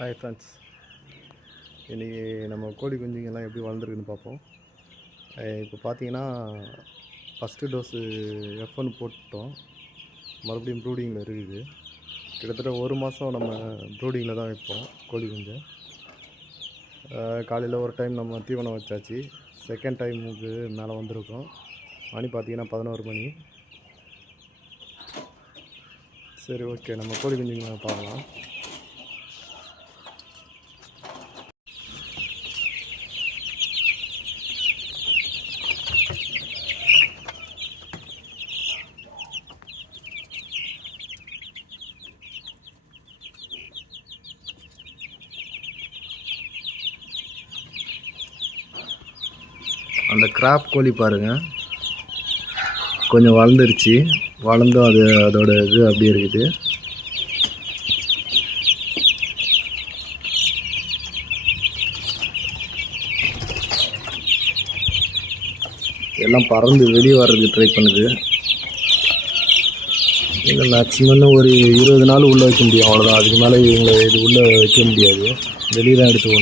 Hi friends இன்றைக்கி நம்ம கோழி குஞ்சுங்கெல்லாம் எப்படி வளர்ந்துருக்குன்னு பார்ப்போம். இப்போ பார்த்தீங்கன்னா ஃபஸ்ட்டு டோஸு எஃப்ஒன் போட்டோம் மறுபடியும் ப்ரூடிங்கில் இருக்குது. கிட்டத்தட்ட ஒரு மாதம் நம்ம ப்ரூடிங்கில் தான் வைப்போம் கோழி குஞ்சு. காலையில் ஒரு டைம் நம்ம தீவனம் வச்சாச்சு. செகண்ட் டைமுக்கு மேலே வந்திருக்கோம். மணி பார்த்தீங்கன்னா பதினோரு மணி. சரி ஓகே நம்ம கோழி குஞ்சுங்களை பார்க்கலாம். அந்த கிராப் கோழி பாருங்கள் கொஞ்சம் வளர்ந்துருச்சு. வளர்ந்தும் அது அதோட இது அப்படியே இருக்குது. எல்லாம் பறந்து வெளியே வர்றதுக்கு ட்ரை பண்ணுது. இல்லை மேக்ஸிமம் ஒரு இருபது நாள் உள்ளே வைக்க முடியும். அவ்வளோதான் அதுக்கு மேலே இவங்களை இது உள்ளே வைக்க முடியாது. வெளியே தான் எடுத்து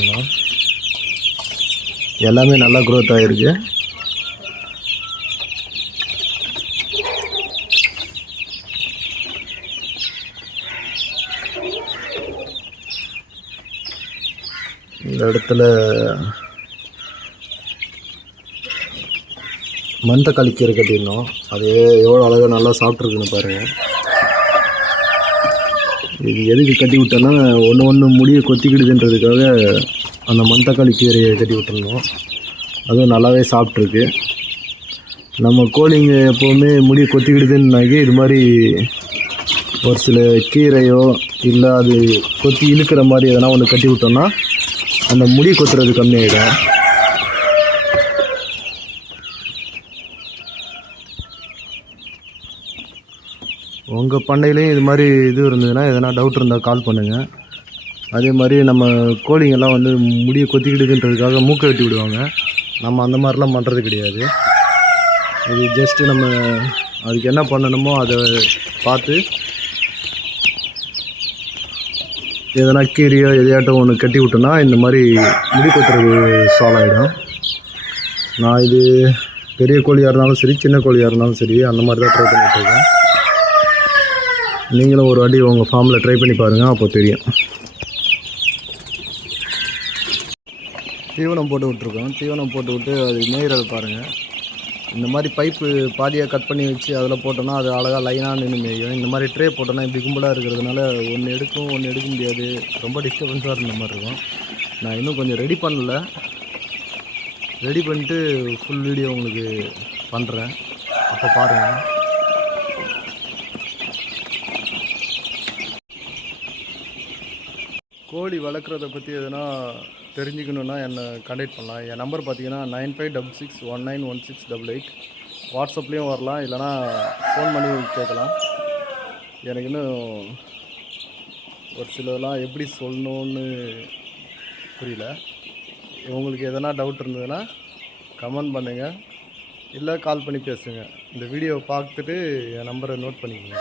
எல்லாமே நல்லா க்ரோத் ஆகிருக்கு இந்த இடத்துல மந்தக்காளி கீரை கட்டியிருந்தோம். அது எவ்வளோ அழகாக நல்லா சாப்பிட்ருக்குன்னு பாருங்கள் இது எதுக்கு கட்டி விட்டோன்னா ஒன்று ஒன்று முடியை கொத்திக்கிடுதுன்றதுக்காக அந்த மந்தக்காளி கீரையை கட்டி விட்டுருந்தோம். அதுவும் நல்லாவே சாப்பிட்ருக்கு நம்ம கோழிங்க எப்போவுமே முடி கொத்திக்கிடுதுன்னாக்கி இது மாதிரி ஒரு சில கீரையோ இல்லை அது கொத்தி இழுக்கிற மாதிரி எதனா ஒன்று கட்டி விட்டோம்னா அந்த முடி கொத்துறது கம்மியாயிடும். உங்கள் பண்ணையிலையும் இது மாதிரி இது இருந்ததுன்னா எதனா டவுட் இருந்தால் கால் பண்ணுங்கள் அதே மாதிரி நம்ம கோழிங்கெல்லாம் வந்து முடியை கொத்திக்கிடுதுன்றதுக்காக மூக்கை வெட்டி விடுவாங்க. நம்ம அந்த மாதிரிலாம் பண்ணுறது கிடையாது. இது ஜஸ்ட்டு நம்ம அதுக்கு என்ன பண்ணணுமோ அதை பார்த்து எதனா கீரியோ எதையாட்டும் ஒன்று கட்டி விட்டோன்னா இந்த மாதிரி முடி கொத்துறது சால்வ் ஆகிடும் நான் இது பெரிய கோழியாக இருந்தாலும் சரி சின்ன கோழியாக இருந்தாலும் சரி அந்த மாதிரி தான் ட்ரை பண்ணிகிட்ருக்கேன் நீங்களும் ஒரு வாட்டி உங்கள் ஃபார்மில் ட்ரை பண்ணி பாருங்கள் அப்போ தெரியும். தீவனம் போட்டு விட்ருக்கோம் தீவனம் போட்டு விட்டு அது மேயிறது பாருங்கள் இந்த மாதிரி பைப்பு பாதியாக கட் பண்ணி வச்சு அதில் போட்டோன்னா அது அழகாக லைனாக நின்று மேயும். இந்த மாதிரி ட்ரே போட்டோன்னா இப்படி கும்பலாக இருக்கிறதுனால ஒன்று எடுக்கும் ஒன்று எடுக்க முடியாது. ரொம்ப டிஸ்டர்பன்ஸாக இருந்த மாதிரி இருக்கும். நான் இன்னும் கொஞ்சம் ரெடி பண்ணல. ரெடி பண்ணிட்டு ஃபுல் வீடியோ உங்களுக்கு பண்ணுறேன் அப்போ பாருங்கள் கோழி வளர்க்குறத பற்றி எதுனா தெரிஞ்சுக்கணுன்னா என்னை கான்டாக்ட் பண்ணலாம். என் நம்பர் பார்த்தீங்கன்னா nine five double six one nine one six double eight வாட்ஸ்அப்லேயும் வரலாம். இல்லைனா ஃபோன் பண்ணி கேட்கலாம். எனக்கு இன்னும் ஒரு சிலதெல்லாம் எப்படி சொல்லணுன்னு புரியல. உங்களுக்கு எதனா டவுட் இருந்ததுன்னா கமெண்ட் பண்ணுங்கள் இல்லை கால் பண்ணி பேசுங்க. இந்த வீடியோவை பார்த்துட்டு என் நம்பரை நோட் பண்ணிக்கோங்க.